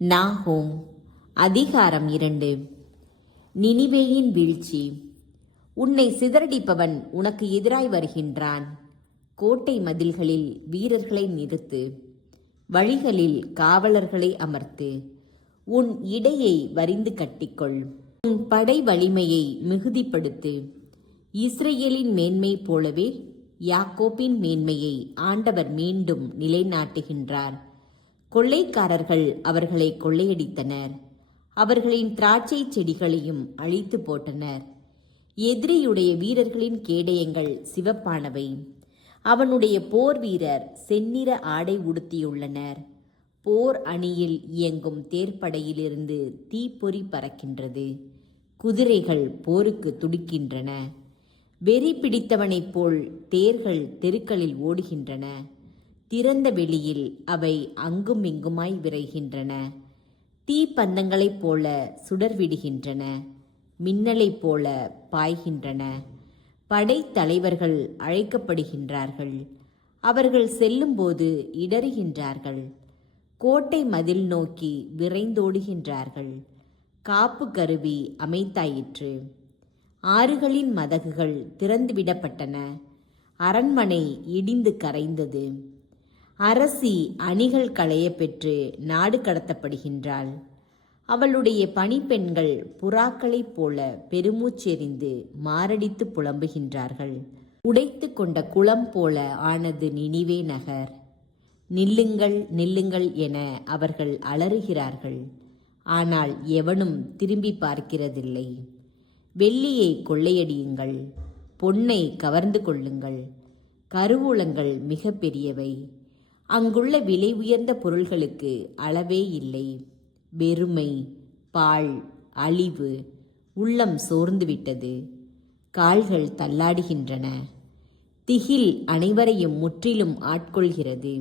நாகூம் அதிகாரம் 2. நினிவேயின் வீழ்ச்சி. உன்னை சிதறடிப்பவன் உனக்கு எதிராய் வருகின்றான். கோட்டை மதில்களில் வீரர்களை நிறுத்து, வழிகளில் காவலர்களை அமர்த்து. உன் இடையை வரிந்து கட்டிக்கொள், உன் படை வலிமையை மிகுதிப்படுத்து. இஸ்ரேலின் மேன்மை போலவே யாக்கோபின் மேன்மையை ஆண்டவர் மீண்டும் நிலைநாட்டுகின்றார். கொள்ளைக்காரர்கள் அவர்களை கொள்ளையடித்தனர், அவர்களின் திராட்சை செடிகளையும் அழித்து போட்டனர். எதிரியுடைய வீரர்களின் கேடயங்கள் சிவப்பானவை, அவனுடைய போர் வீரர் செந்நிற ஆடை உடுத்தியுள்ளனர். போர் அணியில் இயங்கும் தேர்ப்படையிலிருந்து தீப்பொறி பறக்கின்றது, குதிரைகள் போருக்கு துடிக்கின்றன. வெறி பிடித்தவனைப் போல் தேர்கள் தெருக்களில் ஓடுகின்றன. திறந்த வெளியில் அவை அங்கும் இங்குமாய் விரைகின்றன. தீப்பந்தங்களைப் போல சுடர்விடுகின்றன, மின்னலைப் போல பாய்கின்றன. படைத்தலைவர்கள் அழைக்கப்படுகின்றார்கள், அவர்கள் செல்லும்போது இடறுகின்றார்கள். கோட்டை மதில் நோக்கி விரைந்தோடுகின்றார்கள். காப்பு கருவி அமைத்தாயிற்று, ஆறுகளின் மதகுகள் திறந்துவிடப்பட்டன. அரண்மனை இடிந்து கரைந்தது. அரசி அணிகள் களைய பெற்று நாடு கடத்தப்படுகின்றாள். அவளுடைய பணிப்பெண்கள் புறாக்களைப் போல பெருமூச்செறிந்து மாரடித்து புலம்புகின்றார்கள். உடைத்து கொண்ட குளம் போல ஆனது நினிவே நகர். நில்லுங்கள் நில்லுங்கள் என அவர்கள் அலறுகிறார்கள், ஆனால் எவனும் திரும்பி பார்க்கிறதில்லை. வெள்ளியை கொள்ளையடியுங்கள், பொன்னை கவர்ந்து கொள்ளுங்கள். கருவூலங்கள் மிக பெரியவை, அங்குள்ள விலை உயர்ந்த பொருள்களுக்கு அளவே இல்லை. வெறுமை, பாழ், அழிவு, உள்ளம் சோர்ந்துவிட்டது. கால்கள் தள்ளாடுகின்றன. திகில் அனைவரையும் முற்றிலும் ஆட்கொள்கிறது.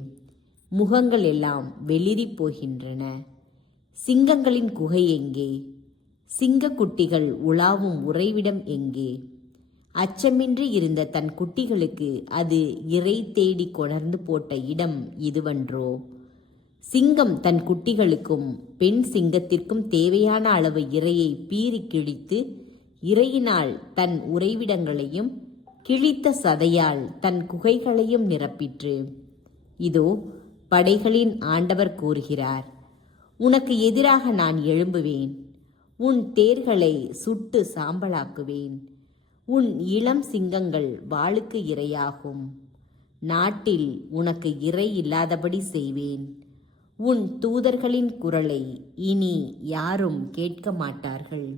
முகங்கள் எல்லாம் வெளிரி போகின்றன. சிங்கங்களின் குகை எங்கே? சிங்கக்குட்டிகள் உலாவும் உறைவிடம் எங்கே? அச்சமின்றி இருந்த தன் குட்டிகளுக்கு அது இரை தேடி கொணர்ந்து போட்ட இடம் இதுவன்றோ? சிங்கம் தன் குட்டிகளுக்கும் பெண் சிங்கத்திற்கும் தேவையான அளவு இரையை பீறி கிழித்து, இரையினால் தன் உறைவிடங்களையும் கிழித்த சதையால் தன் குகைகளையும் நிரப்பிற்று. இதோ படைகளின் ஆண்டவர் கூறுகிறார், உனக்கு எதிராக நான் எழும்புவேன், உன் தேர்களை சுட்டு சாம்பலாக்குவேன். உன் இளம் சிங்கங்கள் வாளுக்கு இரையாகும். நாட்டில் உனக்கு இரை இல்லாதபடி செய்வேன். உன் தூதர்களின் குரலை இனி யாரும் கேட்க மாட்டார்கள்.